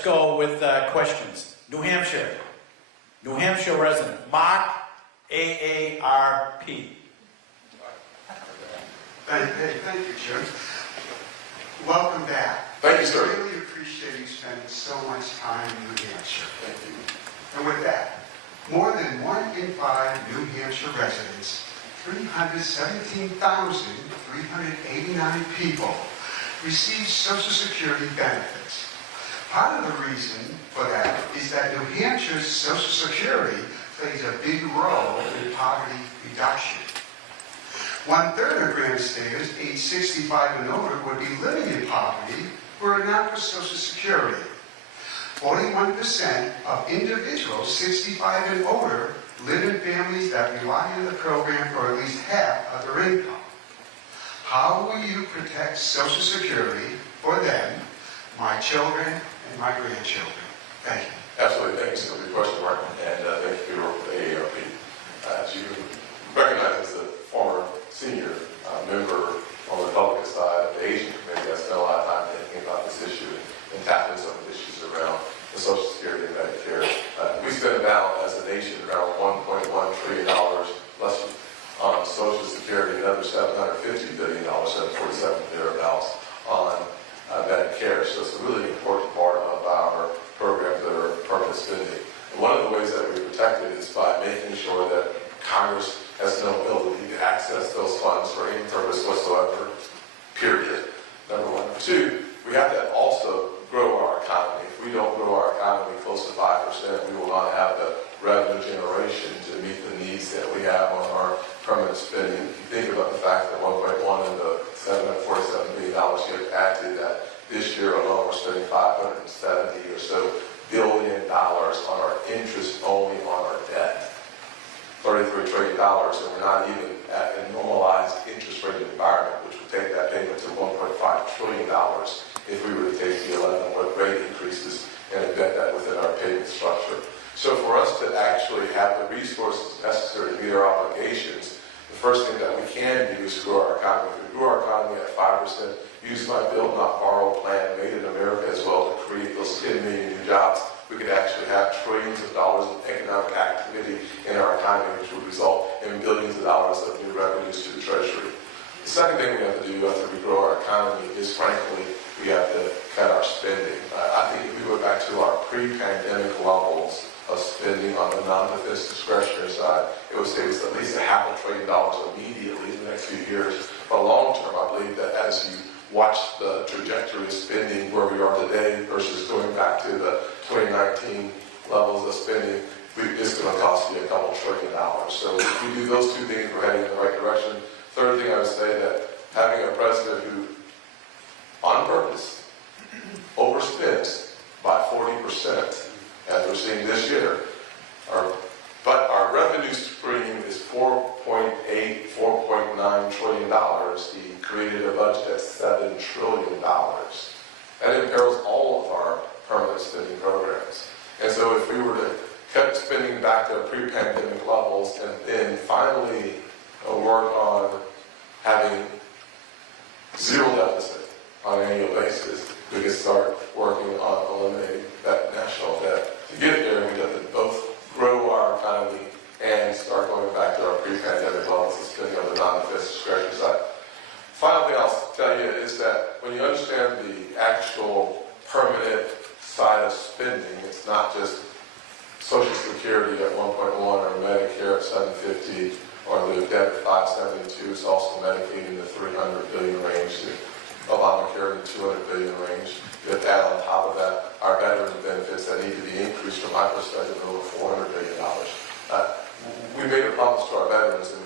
let's go with questions. New Hampshire. New Hampshire resident. Mark, AARP. Thank you, Jim. Welcome back. Thank you, sir. I really appreciate you spending so much time in New Hampshire. Thank you. And with that, more than 1 in 5 New Hampshire residents, 317,389 people, receive Social Security benefits. Part of the reason for that is that New Hampshire's Social Security plays a big role in poverty reduction. 1/3 of Granite Staters aged 65 and older would be living in poverty were it not for Social Security. 41% of individuals 65 and older live in families that rely on the program for at least half of their income. How will you protect Social Security for them, my children, and my grandchildren? Thank you. Absolutely. Thank you for the question, Mark, and thank you for the AARP. As you recognize, as a former senior member on the Republican side of the Asian Committee, I spent a lot of time thinking about this issue and tackling some of the issues around the Social Security and Medicare. We spend about, as a nation, around $1.1 trillion less on Social Security, another $750 billion, $747 thereabouts, on Medicare. So it's a really important part of our programs that are permanent spending. And one of the ways that we protect it is by making sure that Congress has no ability to access those funds for any purpose whatsoever, period. Number one. Number two, we have to also grow our economy. If we don't grow our economy close to 5%, we will not have the revenue generation to meet the needs that we have on our permanent spending. If you think about the fact that 1.1 and the $747 billion you have to add to that, this year alone we're spending $570 or so billion on our interest only on our debt. $33 trillion, and we're not even at a normalized interest rate environment, which would take that payment to $1.5 trillion if we were to take the 11 rate increases and embed that within our payment structure. So for us to actually have the resources necessary to meet our obligations, the first thing that we can do is grow our economy. If we grow our economy at 5%, use my build, not borrow plan, made in America as well, to create those 10 million new jobs, we could actually have trillions of dollars of economic activity in our economy, which would result in billions of dollars of new revenues to the Treasury. The second thing we have to do after we grow our economy is, frankly, we have to cut our spending. I think if we go back to our pre-pandemic levels of spending on the non-defense discretionary side, it would save us at least $500 billion immediately in the next few years. But long term, I believe that as you watch the trajectory of spending where we are today versus going back to the 2019 levels of spending, it's going to cost you a couple $1 trillion. So if we do those two things, we're heading in the right direction. Third thing I would say, that having a president who, on purpose, overspends by 40%, as we're seeing this year, but our revenue stream is $4.8, $4.9 trillion. He created a budget at $7 trillion. That imperils all of our permanent spending programs. And so if we were to cut spending back to pre-pandemic levels and then finally work on having zero deficit on an annual basis, we could start working on eliminating that national debt. To get there, we have to both grow our economy and start going back to our pre-pandemic levels of spending on the non-defense discretionary side. Final thing I'll tell you is that when you understand the actual permanent side of spending, it's not just Social Security at 1.1 or Medicare at $750 or the debt at $572. It's also Medicaid in the $300 billion range, Obamacare in the $200 billion range. You have to add on top of that our veteran benefits that need to be increased from my perspective over $400 billion. We made a promise to our veterans, and